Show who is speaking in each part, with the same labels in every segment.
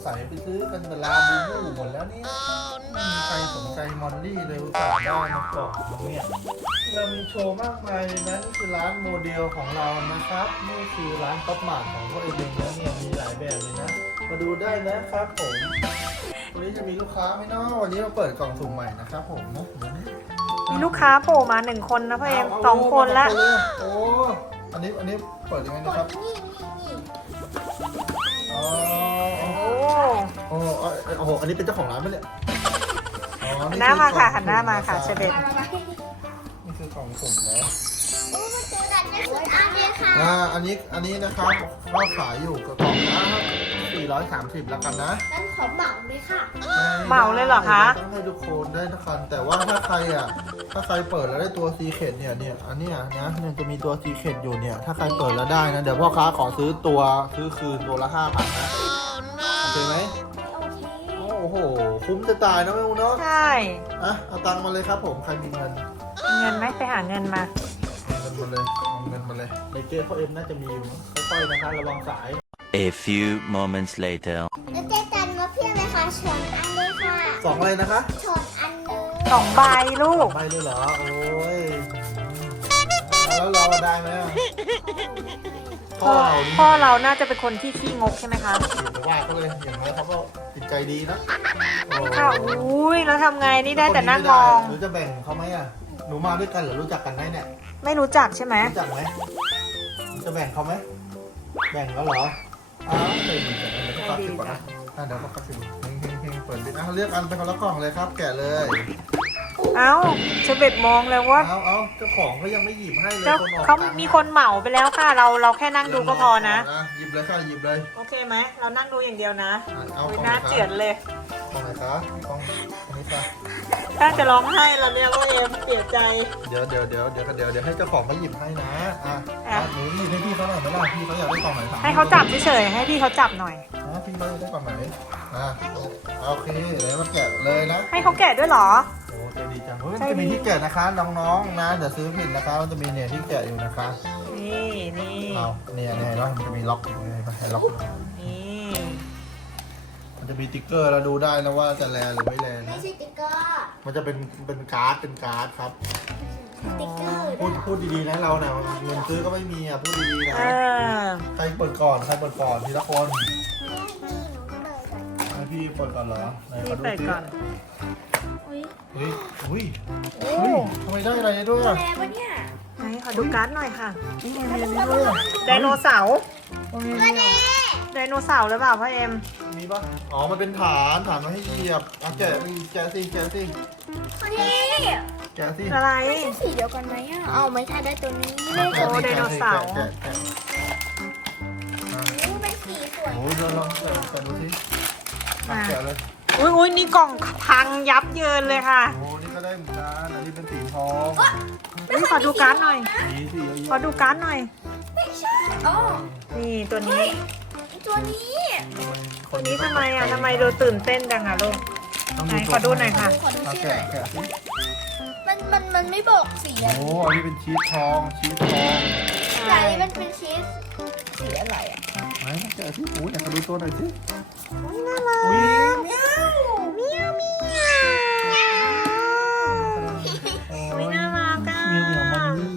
Speaker 1: สัยไปซื้อกันลาบูบูหมดแล้วเนี่ยไม่มีใครสนใจมอลลี่เลยอุตส่าห์ได้มาก่อนเนี่ยเรามีโชว์มากมายเลยนะนี่คือร้านโมเดลของเรานะครับนี่คือร้านป๊อปมาร์ทของพวกเองนะเนี่ยมีหลายแบบเลยนะมาดูได้นะครับผมวันนี้จะมีลูกค้าไหมเนาะวันนี้เราเปิดกล่องสุ่มใหม่นะครับผมนะ
Speaker 2: มีลูกค้าโผล่มา1 คนนะพ่อเอ็ม2 คนละ
Speaker 1: โอ้อันนี้เปิดยังไงนะครับอ๋อ
Speaker 2: โอ้
Speaker 1: โอ้โหอันนี้เป็นเจ้าของร้านไหมเนี่ย
Speaker 2: หันหน้ามาค่ะหันหน้ามาค่ะเชเบต
Speaker 1: นี่คือกล่องสุ่มนะ
Speaker 3: โอ้มาเจอดันได้สุดอันเลยค่ะ
Speaker 1: อันนี้นะครับก็ขายอยู่กับกล่องละ430แล้วกันนะ
Speaker 3: งั้นขอเหมาเลยค่ะ
Speaker 2: เหมาเลยเหรอคะ
Speaker 1: ต้องให้ทุกคนได้นะครับแต่ว่าถ้าใครเปิดแล้วได้ตัวซีเคร็ตเนี่ยอันเนี้ยนะมันจะมีตัวซีเคร็ตอยู่เนี่ยถ้าใครเปิดแล้วได้นะเดี๋ยวพ่อค้าขอซื้อคืนตัวละ5,000นะโอเคไหม
Speaker 3: โอเค
Speaker 1: โอ้โหคุ้มจะตายนะแม่อูเนาะ
Speaker 2: ใช่
Speaker 1: อ่ะเอาตังค์มาเลยครับผมใครมีเงิน
Speaker 2: มีเงินไหมไปหาเงินมา
Speaker 1: เอาเงินมาเลยในเจ๊พ่อเอ็มน่าจะมีอยู่มั้งค่อยๆนะคะระวังสาย
Speaker 4: A few moments later.
Speaker 3: แล้วเจ๊จันมาเพียงเลยค่ะชนอันเลยค่ะ
Speaker 1: สองอะไรนะคะ
Speaker 3: ชนอันเลย
Speaker 2: 2 ใบลูก
Speaker 1: ไม่ด้วยเหรอโอ้ยแล้วเราได้ไหมอะพ่อเรานี่
Speaker 2: พ่อเราน่าจะเป็นคนที่ขี้งกใช่ไหมคะ
Speaker 1: อย่าว่าเขาเลยอย่างน้อยเขาก็จิตใจดีนะโอ้
Speaker 2: ค่ะอุ้ยแล้วทำไงนี่ได้แต่นั่งมอง
Speaker 1: หนูจะแบ่งเขาไหมอ่ะหนูมาด้วยกันเหรือรู้จักกันไหมเนี่ย
Speaker 2: ไม่รู้จักใช่ไหม
Speaker 1: รู้จักไหมจะแบ่งเขาไหมแบ่งเขาเหรออ้าวเดี๋ยวเขาคัดสิบก่อนนะเดี๋ยวเขาคัดสิบเฮงเปิดดิเลือกอันไปคนละกล่องเลยครับ แกะเลย
Speaker 2: เอ้าเชเบตมองเลยว่า
Speaker 1: เอาเจ้าของเขายังไม่หยิบให้เลย
Speaker 2: เจ้า
Speaker 1: คนออก
Speaker 2: เขา
Speaker 1: ตังค์
Speaker 2: มีคนเหมาไปแล้วค่ะเราแค่นั่งดูก็พอนะ
Speaker 1: หยิบเลยค่ะหยิบเลย
Speaker 2: โอเคไหมเรานั่งดูอย่างเดียวนะ
Speaker 1: เอา
Speaker 2: อุ๊ย
Speaker 1: ของ
Speaker 2: หน้าเจือนเลย
Speaker 1: ของไหนคะของอันนี้ค่ะ
Speaker 2: ถ้าจะร้องไห้เราเนี่ยพ่อเอ็มเสียใจ
Speaker 1: เดี๋ยวให้เจ้าของเขาหยิบให้นะหนูหยิบให้พี่เขาหน่อยไหมล่ะพี่เขาอยากได้กล่องไหนถม
Speaker 2: ให้เขาจับเฉยๆให้พี่เขาจับหน่อย
Speaker 1: พี่เขาอยากได้กล่องไหนโอเคเดี๋ยวมาแกะเลยนะ
Speaker 2: ให้เขาแกะด้วยเหรอ
Speaker 1: โอ้ใจดีจังเฮ้ยมันจะมีที่แกะนะคะน้องๆนะเดี๋ยวซื้อผิดนะคะมันจะมีเนี่ยที่แกะอยู่นะคะ
Speaker 2: นี่
Speaker 1: เอาเนี่ยเห็นไหมมันจะมีล็อกอยู่เลยให้ล็อก
Speaker 2: นี่
Speaker 1: มันจะมีติ๊กเกอร์แล้วดูได้นะว่าจะแลหรือไม่แล
Speaker 3: ไม่
Speaker 1: นะ
Speaker 3: ใช่ติ๊กเกอร์
Speaker 1: มันจะเป็นการ์ดครับ
Speaker 3: ติ๊กเกอร์
Speaker 1: พูดดีๆนะเราเนี่ยเงินซื้อก็ไม่มีอ่ะพูดดีๆนะ
Speaker 2: เออ
Speaker 1: ใครเปิดก่อนทีละคนให้พี่เปิดก่อนเหรอไหน
Speaker 2: พี่
Speaker 1: ขอดู
Speaker 2: เปิด
Speaker 1: สิ
Speaker 2: ก่อน
Speaker 3: อุ้ย
Speaker 1: เฮ้ยทำไมได้อะไรด้วย
Speaker 3: แล้
Speaker 1: อ่ะ
Speaker 3: วเนี่ย
Speaker 2: ไหนขอดูการ์ดหน่อยค่ะ
Speaker 1: มีอันนี้ด้วยอ่ะ
Speaker 2: ไดโนเสาร์
Speaker 1: มี
Speaker 2: ไดโนเสาร์หรือเปล่าพ่อเอ็ม
Speaker 1: มีปะอ๋อมันเป็นฐานมาให้เหยียบแกะสิ
Speaker 3: คนนี้
Speaker 1: แกะสิ
Speaker 2: อะไร
Speaker 3: สีเดียวกันไหมอ่ะเอาไม่ใช่ได้ตัวนี้
Speaker 2: โอ้ไดโนเสาร์
Speaker 1: แกะ
Speaker 3: เป็นสีสวย
Speaker 1: โอ้ยลองแกะดูสิแกะเลย
Speaker 2: อุ้ยนี่กล่องพังยับเยินเลยค่ะ
Speaker 1: โอ้นี่ก็ได้เหมือนกันอันนี้เป็นสีทอง
Speaker 2: นี่ขอดูการ์ดหน่อย
Speaker 1: สี
Speaker 2: ขอดูการ์ดหน่อย
Speaker 3: ไม่ใช่อ๋อ
Speaker 2: นี่ตัวนี้
Speaker 3: ตัวนี้
Speaker 2: ตัวนี้ทำไมอ่ะทำไมดูตื่นเต้นจังอ่ะลูก ไหนขอดูหน่อยค่ะ
Speaker 3: ขอดูชื่อหน่อย
Speaker 1: แกะสิ
Speaker 3: มันไม่บอกสี
Speaker 1: โอ้อันนี้เป็นชีสทอง
Speaker 3: แต่อันนี้มันเป็นชีสสีอะไรอ่ะ
Speaker 1: ไหนแกะสิโอ้ยอยากจะดูตัวหน่อยสิ
Speaker 2: อุ้ยน่ารัก
Speaker 1: อุ้ย
Speaker 2: เมียวเมียวอุ้ยน่ารักอ่ะ
Speaker 1: เมียวมันนี่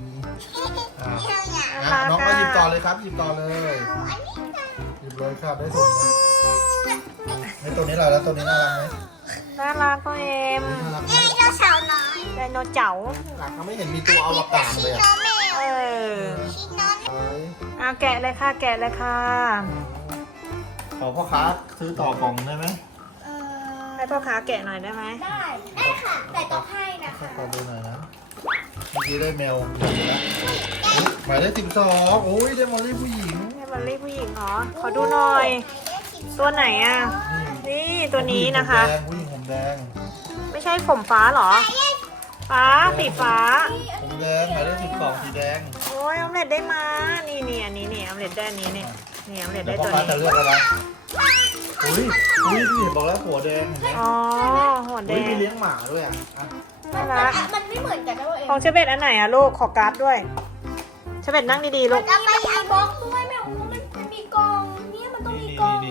Speaker 1: น้องก็หยิบต่อเลยครับหยิบต่อเลยหยิบเลยครับได้ถุงในตัวนี้แล้วตัวนี้น่ารักไหม
Speaker 2: น่ารักพ่อเอ็ม
Speaker 1: น่ารักไหม
Speaker 3: เจ้าสาวน้อย
Speaker 2: ไดโนเจ๋า
Speaker 1: หลักเขาไม่เห็นมีตัวอวกาศเลยอ่ะ
Speaker 2: เออ
Speaker 3: ชีสน้อย
Speaker 2: เอาแกะเลยค่ะ แกะเลยค่ะ
Speaker 1: ขอพ่อค้าซื้อต่อกล่องได้ไหม
Speaker 2: ให้พ่อค้าแกะหน่อยได้ไหม
Speaker 3: ได้ค่ะ แต่ต้องให้นะคะ
Speaker 1: ขอดูหน่อยนะเมื่อกี้ได้แมวแล้วหมายเลข12โอ้ยได้มอลลี่ผู้หญิง
Speaker 2: ให้มันเรียกผู้หญิงเหรอ ขอดูหน่อย ตัวไหนอ่ะ นี่ตัวนี้นะคะ
Speaker 1: ผู้หญิงผมแดง
Speaker 2: ไม่ใช่ผมฟ้าเหรอ ฟ้าสีฟ้า
Speaker 1: ผมแดงหมายเลข12สีแดง
Speaker 2: โอ้ยออมเล็ตได้มา นี่อันนี้นี่ออมเล็ตได้อันนี้นี่นี่ออมเล็ต
Speaker 1: เดี๋
Speaker 2: ได้
Speaker 1: ยวพ่อ
Speaker 2: ตัว
Speaker 1: ค้า
Speaker 2: นี้
Speaker 1: จะเลือกอะไรอุ้ยพี่บอกแล้วหัวแดงเห็นไหม
Speaker 2: อ๋อ หัวแด
Speaker 1: อุ้ยมี
Speaker 2: ง
Speaker 1: เลี้ยงหมาด้วยอ่ะ
Speaker 2: น่ารัก
Speaker 3: มันไม่เหมือนกันนะตัวเอง
Speaker 2: ของเชเบตอันไหนอะลูก ขอการ์ดด้วยเชเบตนั่งดีๆลูก
Speaker 3: จะไปอีบ็อกด้วยแม่โอ้มันมีกล่องเนี่ยมันต้องมีกล่อง
Speaker 2: นู่นไง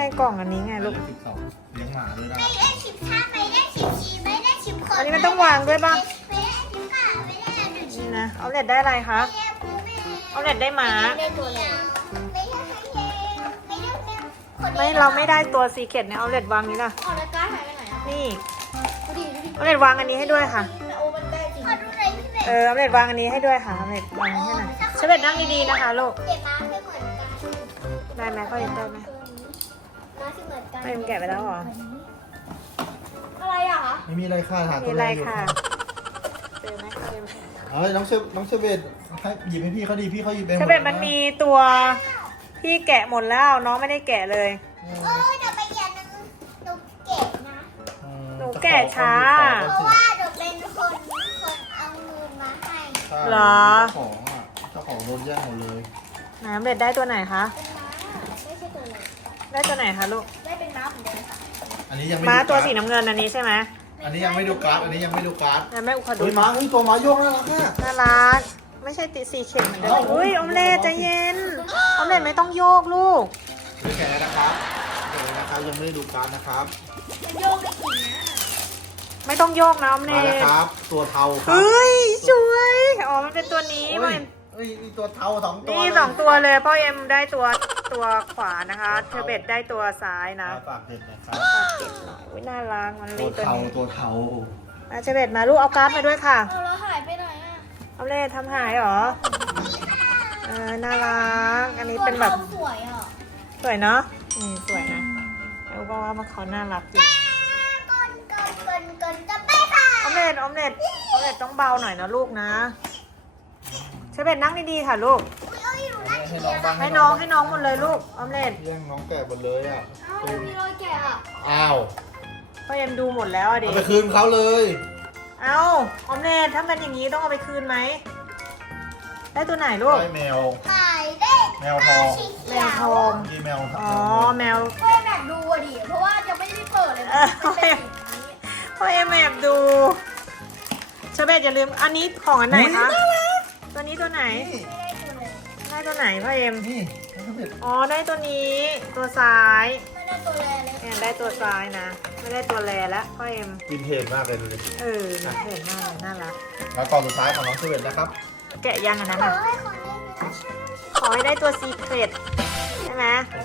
Speaker 2: กล่องอันนี้ไงลูก
Speaker 1: 12เลี้ยงหมาด้วยนะ
Speaker 3: ไม่ได้ชิมชาไม่ได้ชิมชีไม่ได้ชิมคน
Speaker 2: อันนี้มันต้องวางด้วยป่ะ
Speaker 3: ไม่ได้ชิมป่าไม่ได้ดูชิ
Speaker 2: นี่
Speaker 3: ม
Speaker 2: นะออมเล็ตได้อะไรคะ
Speaker 3: ไม่ได้ปูไม่ได้
Speaker 2: ออมเล็ตได้หมา
Speaker 3: ไม่ได้ตัวอะไรไม่ได้ไม่ได้คน
Speaker 2: ไม่เราไม่ได้ตัวซีเคร็ตเนี่ยออมเล็ตวางนี้ล่ะ
Speaker 3: ออกแล้วการหายไปไหนอ่ะ
Speaker 2: นี่
Speaker 3: ดูดิ
Speaker 2: ออมเล็ตวางอันนี้ให้ด้วยค่ะ
Speaker 3: โอ้มันได้จริงขอดูหน่อยพี่เบ
Speaker 2: ออมเล็ตวางอันนี้ให้ด้วยค่ะออมเล็ตวางให้หน่อยเชเบตนั่งดีๆนะคะลูก
Speaker 3: เก็บมาให้เหมือนกัน
Speaker 2: ได้ไหมพ่อเอ็มได้ไหม
Speaker 3: มาที่เหมือนกัน
Speaker 2: พ่อเอ็มแกะไปแล้วเหรอ
Speaker 3: อะไรอ่ะคะ
Speaker 1: ไม่มีอะไรค่ะหา
Speaker 2: มี
Speaker 1: ตัว
Speaker 2: อะไร
Speaker 1: แรกอยู่
Speaker 2: ค่ะเจอไหมพ่อเอ็ม
Speaker 1: เอ้ยน้องเชเบตให้หยิบให้พี่เขาดีพี่เขาหยิบเองห
Speaker 2: เช
Speaker 1: มด
Speaker 2: เบต
Speaker 1: แล้วะ
Speaker 2: มันมีตัวที่แกะหมดแล้วน้องไม่ได้แกะเลย
Speaker 3: เดี๋ยวไปอย่านึงหนูเก็บนะ
Speaker 2: หนูแกะช้า
Speaker 3: เพราะว่าหนูเป็นคนเอาเงินมาให้
Speaker 1: ใช่
Speaker 2: เหรอ
Speaker 1: เจ้าของโดนแย่งหมดเลย
Speaker 2: ไหนออมเล็ตได้ตัวไหนคะ
Speaker 3: เป็นม้าไม่ใช่ตัวเลย
Speaker 2: ได้ตัวไหนคะลูก
Speaker 3: ได้เป็นม้าเหมือนเดิมค่ะ
Speaker 1: อันนี้ยังไม่
Speaker 2: ม้า
Speaker 1: ดู
Speaker 2: ตัว
Speaker 1: การ์ด
Speaker 2: สีน้ำเงินอันนี้ใช่ไหม
Speaker 1: อันนี้ยังไม่ดูการ์ดอันนี้ยังไม่ดูการ์ด
Speaker 2: แล้วแม่อุขอดู
Speaker 1: เฮ้ยม้าเฮ้ยตัวม้าโยกน่ารักอ่ะ
Speaker 2: น่ารักไม่ใช่ติซีเข็มเหมือนเดิม
Speaker 1: เอ้า
Speaker 2: อุ้ยออมเล็ตใจเย็นออมเล็ตไม่ต้องโยกลูก
Speaker 1: เดี๋ยวแกะนะครับเดี๋ยวนะครับยังไม่ได้ดูการ์ดนะครับ
Speaker 3: มันโยกได้จริงนะ
Speaker 2: ไม่ต้องโยกนะออม
Speaker 1: มา
Speaker 2: เล็
Speaker 1: แล้ว
Speaker 2: ต
Speaker 1: ครับ ตัวเทาครับ
Speaker 2: เฮ้ยสวยอ๋อมันเป็นตัวนี้
Speaker 1: โอ้
Speaker 2: พ่อย เอ็ม
Speaker 1: เฮ้ยนี่ตัวเทาสองตัว
Speaker 2: นี่
Speaker 1: เลย
Speaker 2: สองตัวเลยพ่อเอ็มได้ตัวขวานะคะเทอร์เบตได้ตัวซ้ายนะ
Speaker 1: ฝากเด็ดนะครับ
Speaker 2: เก็บหน่อยอุ้ยน่ารักมัน
Speaker 1: ตั
Speaker 2: รี
Speaker 1: ว
Speaker 2: ตัว
Speaker 1: เทา
Speaker 2: นี้
Speaker 1: ตัวเทา
Speaker 2: อ่ะเทอร์เบตมาลูกเอาการ์ดมาด้วยค่ะ
Speaker 3: เอาแล้วหายไปไหนอ่ะ
Speaker 2: ออมเล็ตทำหายเหรอน่ารักอันนี้เป็นแบบ
Speaker 3: ตัวสวยอ่ะ
Speaker 2: สวยเนาะสวยนะแล้วก็ว่ามันเขาน่ารักจริง
Speaker 3: ก่อนจะไปค่ะ
Speaker 2: ออมเล็ตต้องเบาหน่อยนะลูกนะเชเบตนั่งดีๆค่ะลูก
Speaker 3: เอาอยู่นะ
Speaker 1: ให้น้องบ้าง
Speaker 2: ให้น้องหมดเลยลูกออมเล็ต
Speaker 1: แย่งน้องแกะหมดเลยอ่ะ
Speaker 3: เอามีรอยแกะอ่ะ
Speaker 1: อ้าว
Speaker 2: พ่อเอ็มดูหมดแล้วอะดิ
Speaker 1: เอาไปคืนเขาเลย
Speaker 2: เอาออมเล็ตถ้าเป็นอย่างนี้ต้องเอาไปคืนไหมได้ตัวไหนลูก
Speaker 1: ได้แมว
Speaker 3: ถ่ายได้
Speaker 1: แมวทอง
Speaker 3: สี
Speaker 2: แม
Speaker 3: เขียว ว
Speaker 2: ทอง
Speaker 1: นี่แมว
Speaker 2: อ๋อแมว
Speaker 3: เพื่อนแบบดูอ่ะดิเพราะว่ายังไม่ได้เปิดเลยนะมันเป็นอย่างนี้
Speaker 2: พ่อเอ็มแอบดูเชเบตอย่าลืมอันนี้ของอันไหนคะตัวนี้ตัวไหน
Speaker 1: นี่
Speaker 2: ได้ตัวไหนพ่อเอ็ม
Speaker 1: นี่น้องเด็ด
Speaker 2: อ๋อได้ตัวนี้ตัวซ้าย
Speaker 3: ไม่ได้ตัวแรเลย
Speaker 2: เนี่ยได้ตัวซ้ายนะ ไม่ได้ตัวแลแล้วพ่อเอ็ม
Speaker 1: กินเทนมากเลยดูดิ
Speaker 2: เออเห็นมากเลยน่ารัก
Speaker 1: แล้วกล่องสุดท้ายของน้องเชเวตนะครับ
Speaker 2: แกะยังอันนั้น
Speaker 3: ขอ
Speaker 2: อ่ะ
Speaker 3: ให้คนนี้เป็น
Speaker 2: ขอให้ได้ตัวซีเครตใช่ไหม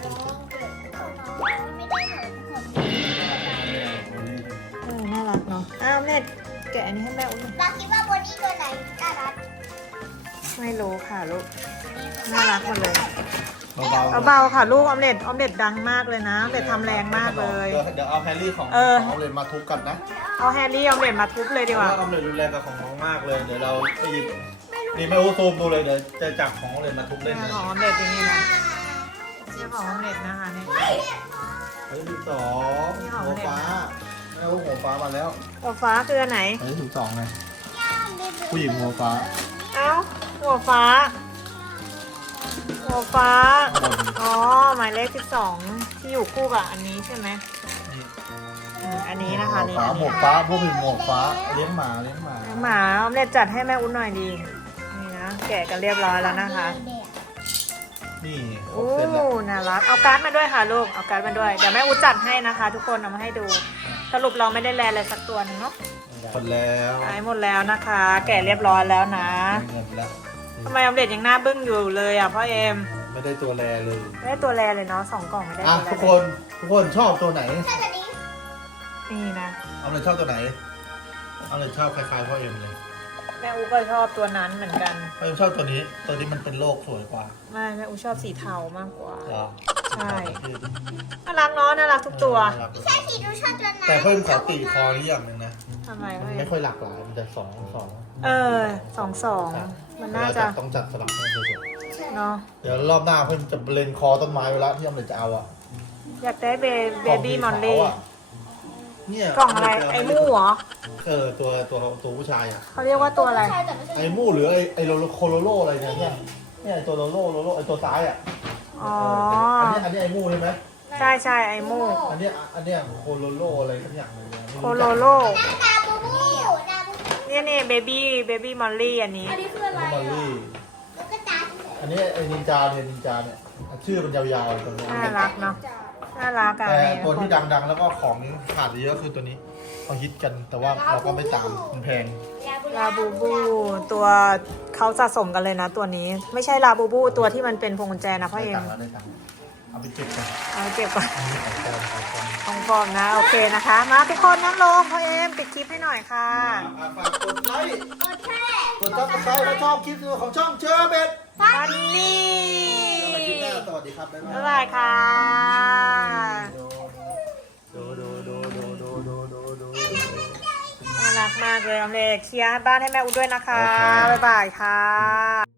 Speaker 3: ไม่ได้หนู
Speaker 2: น่ารักเนาะอ้าวเน็ตแกะอันนี้ให้แม่อุ้ม
Speaker 3: เราคิดว่าบนนี้ตัวไหนน่ารัก
Speaker 2: ไม่รู้ค่ะลูกน่ารักหมดเลย
Speaker 1: เบาๆ
Speaker 2: เบาๆค่ะลูกออมเล็ตดังมากเลยนะออมเล็ตทำแรงมากเลย
Speaker 1: เดี๋ยวเอาแฮร์รี่ของ
Speaker 2: เออ
Speaker 1: ของออมเล็ตมาทุบกันนะ
Speaker 2: เอาแฮร์รี่ออมเล็ตมาทุบเลยดีกว่า
Speaker 1: เพระออมเล็ตรุนแรงกับของน้องมากเลย เดี๋ยวเราไปหยิบนี่ไม่รู้ซูมดูเลยเดี๋ยวจะจับของออมเล็ตมาทุบเล่น
Speaker 2: เนี่ย
Speaker 1: นะ
Speaker 2: ของออมเล็ตอยู่นี่นะเนี่ยของออมเล็ตนะคะเนี่ย
Speaker 1: เฮ้ย12หัวฟ้าแม่รู้หัวฟ้ามาแล้ว
Speaker 2: หัวฟ้าคืออันไหน
Speaker 1: เฮ้ย12ไงผู้หญิงหัวฟ้า
Speaker 2: เอ้าหัวฟ้า หัวฟ้า
Speaker 1: ข้างบน
Speaker 2: อ๋อ หมายเลข12ที่อยู่คู่กับอันนี้ใช่ไหม
Speaker 1: นี่
Speaker 2: อันนี้นะคะ
Speaker 1: หัว
Speaker 2: นี่
Speaker 1: ฟ้าหมวกฟ้าพวกผู้หญิงหมวกฟ้าเลี้ยงหมาเลี้ยงหมา
Speaker 2: หมาออมเล็ตจัดให้แม่อุ้นหน่อยดี นี่นะ แกะกันเรียบร้อยแล้วนะคะ
Speaker 1: นี่คร
Speaker 2: โอ้
Speaker 1: บเสร็จแล้ว
Speaker 2: น่ารัก เอาการ์ดมาด้วยค่ะลูก เอาการ์ดมาด้วย เดี๋ยวแม่อุ้นจัดให้นะคะ ทุกคนเอามาให้ดู สรุปเราไม่ได้แลเลยสักตัวหนึงเนาะ
Speaker 1: หมดแล้ว
Speaker 2: หายหมดแล้วนะคะ แกะเรียบร้อยแล้วนะ
Speaker 1: เงินแล้ว
Speaker 2: ทำไมออมเล็ตยังหน้าบึ้งอยู่เลยอ่ะพ่อเอ็ม
Speaker 1: ไม่ได้ตัวแรเลย
Speaker 2: ไม่ได้ตัวแลเลยเนาะ2 กล่องไม่ได้
Speaker 1: อ่ะ
Speaker 2: ตัวแล
Speaker 1: ทุกคนชอบตัวไหน
Speaker 3: ถ้าตัวนี้
Speaker 2: นี่นะ
Speaker 1: เอาเลยชอบตัวไหนเอาเลยชอบคล้ายๆพ่อเอ็มเลย
Speaker 2: แม่อูก็ชอบตัวนั้นเหมือนกัน
Speaker 1: พ่อเอ็มชอบตัวนี้มันเป็นโลกสวยกว่า
Speaker 2: ไม่แม่อูชอบสีเทามากกว่า
Speaker 1: เหรอ
Speaker 2: ใช่ น่ารักเนาะน่ารักทุกตัว
Speaker 1: น่ารักเลย
Speaker 3: แค่สีดูชอบตัวไหน
Speaker 1: แต่เพิ่มขอตีคอนี่อย่างหนึ่งนะ
Speaker 2: ทำไม
Speaker 1: มัน
Speaker 2: ไม่
Speaker 1: ไม่ค่อยหลากหลายมันจะสอง
Speaker 2: เออ2 มันน่าจะ
Speaker 1: ต้องจัดสลับให้สวย
Speaker 2: เนาะ
Speaker 1: ๆเดี๋ยวรอบหน้าเพิ่มจะเล็งคอต้นไม้ไว้แล้วที่ออมเลยจะเอาอ่ะ
Speaker 2: อยากได้เบบี้มอลลี่
Speaker 1: เนี่ย
Speaker 2: กล่องอะไรไอมูเหรอ
Speaker 1: ตัวผู้ชายอ่ะ
Speaker 2: เขาเรียกว่าตัวอะไร
Speaker 3: ใช่แต่ไม่ใช่
Speaker 1: ไอมูหรือไอโคโลโลอะไรเนี่ยไอตัวโลโลไอตัวซ้ายอ่ะ
Speaker 2: อ๋อ
Speaker 1: อันนี้ไอมูใช่ไหม
Speaker 2: ใช่ไอมู
Speaker 1: อันเนี้ยโคโลโลอะไรสักอย่างเลยเนี่ย
Speaker 2: โคโลโล
Speaker 3: นาบูบูนาบูบู
Speaker 2: เนี่ยเบบี้มอลลี่อันนี้
Speaker 3: อันนี้คืออะไร
Speaker 1: มอล
Speaker 3: อ่ะ
Speaker 1: ลี่
Speaker 3: ลูกกระตา
Speaker 1: อันนี้ไอนินจาเนี่ยชื่อมันยาวๆตรงนี้
Speaker 2: น่ารักเนาะน่ารักอะ
Speaker 1: แต่
Speaker 2: นี่
Speaker 1: ตัวที่ดังๆแล้วก็ของขาดเยอะคือตัวนี้เขาฮิตกันแต่ว่าเราก็ไม่ตามมันแพง
Speaker 2: ลาบูบูตัวเขาสะสมกันเลยนะตัวนี้ ไม่ใช่ลาบูบูตัวที่มันเป็นพวงกุญแจนะพ่อ
Speaker 1: ได้
Speaker 2: เอ็
Speaker 1: ตั
Speaker 2: ม
Speaker 1: งค์แล้วได้ตังค์เอาไปเก็บกัน
Speaker 2: เอาเก็บก่อน
Speaker 1: อันนี้ของปลอม
Speaker 2: ของฟอร์มนะโอเคนะคะ มาทุกคนนั่งลงพ่อเอ็มปิดคลิปให้หน่อยค่ะ
Speaker 1: ฝากกดไลค์
Speaker 3: กดแชร์
Speaker 1: กดซับสไครต์ถ้าชอบคลิปของช่องเชอร์เบต
Speaker 2: ฟันนี่
Speaker 1: แล้วมาคลิปหน้าสวัสดีครับบ๊าย
Speaker 2: บ๊าย
Speaker 1: บา
Speaker 2: บาย ยค่ะ น่ารักมากเลยออมเล็กเคลียร์บ้านให้แม่อุ้ด้วยนะคะ บ๊ายบายค่ะ